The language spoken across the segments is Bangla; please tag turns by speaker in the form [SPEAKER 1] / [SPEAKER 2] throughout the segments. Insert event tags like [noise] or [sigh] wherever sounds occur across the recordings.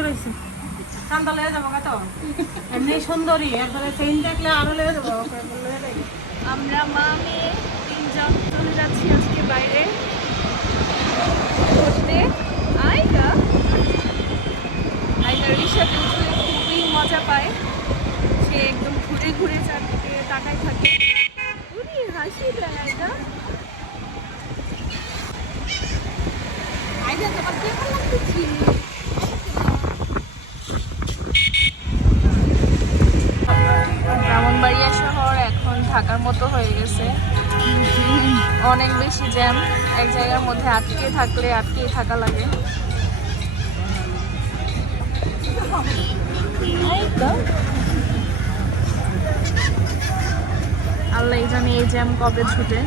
[SPEAKER 1] সুন্দর হয়েছে। লয়ে যাব কত? এমনি সুন্দরী একবারে চেইন দেখলে আরও লয়ে যাব
[SPEAKER 2] আমরা মা, মেয়ে তিনজন চলে যাচ্ছি আজকে বাইরে। ঘুরতে। আয়গা আয়গা রিক্সাতে উঠলে খুবই মজা পায়। সে একদম ঘুরে ঘুরে চারদিকে তাকায় থাকে। উনি হাসি দেয় আয়গা আয়গা তোমার কেমন লাগতেছি? ঢাকার মতো হয়ে গেছে। অনেক বেশি জ্যাম এক জায়গার মধ্যে আটকে থাকলে আটকেই থাকা লাগে। আল্লাহ জানি এই জ্যাম কবে ছুটে।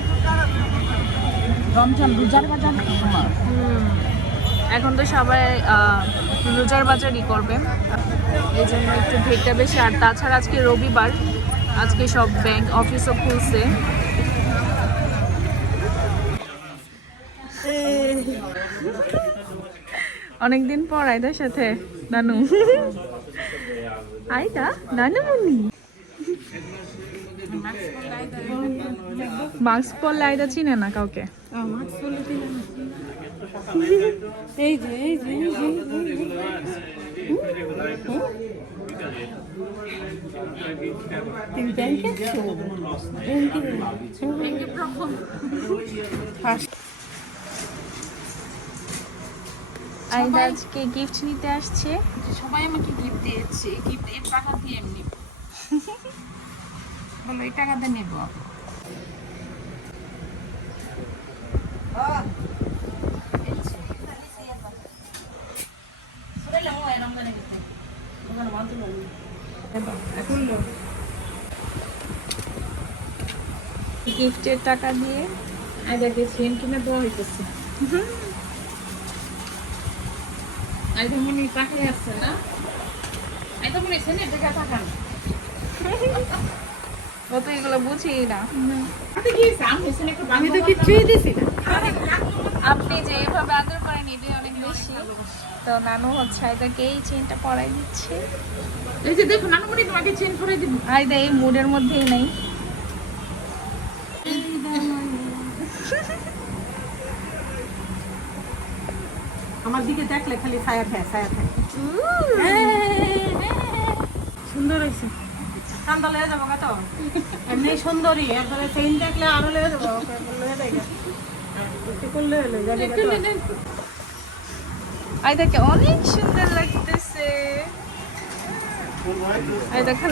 [SPEAKER 2] এখন তো সবাই রোজার বাজারই করবে। এই জন্য একটু ভিড়টা বেশি। আর তাছাড়া আজকে রবিবার। আজকে সব ব্যাংক অফিসও খুলছে। অনেকদিন পর আয়দার সাথে নানু। আয়দা নানু মুনি মাস্ক পরলে আয়দা চিনে না কাউকে?
[SPEAKER 1] এই যে এই যে। তুমি ব্যাংকে? ব্যাংকে? ফার্স্ট
[SPEAKER 2] আয়দা আজকে গিফট নিতে আসছে।
[SPEAKER 1] সবাই আমাকে গিফট দিয়েছে। গিফট এর টাকা দিয়ে এমনি বলো এই টাকা দিয়ে নেব
[SPEAKER 2] গিফটের টাকা দিয়ে
[SPEAKER 1] আইদাকে চেন কিনে দেওয়া হইতেছে। আইদা মনে তাকাই আছে না? আইদা মনে চেনে টাকা তাকান। [laughs]
[SPEAKER 2] ও তো এগুলো বুঝেই না।
[SPEAKER 1] আমি তো কিছুই দিছি না।
[SPEAKER 2] আপনি যে এইভাবে আদর করেন এটাই অনেক বেশি। তো নানু হচ্ছে আয়দাকে এই চেনটা পরাই দিচ্ছে।
[SPEAKER 1] এই যে দেখো নানুমণি তোমাকে চেন করে দিব
[SPEAKER 2] আয়দা এই মুডের মধ্যেই নেই।
[SPEAKER 1] আমার দিকে দেখলে খালি ছায়া খায় ছায়া খায় কান্দা লয়ে যাব কত এমনি সুন্দরী, একবারে চেইন দেখলে আরও লয়ে যাব। লয়ে যাবে
[SPEAKER 2] আয়দাকে অনেক সুন্দর লাগতেছে। আয়দা খান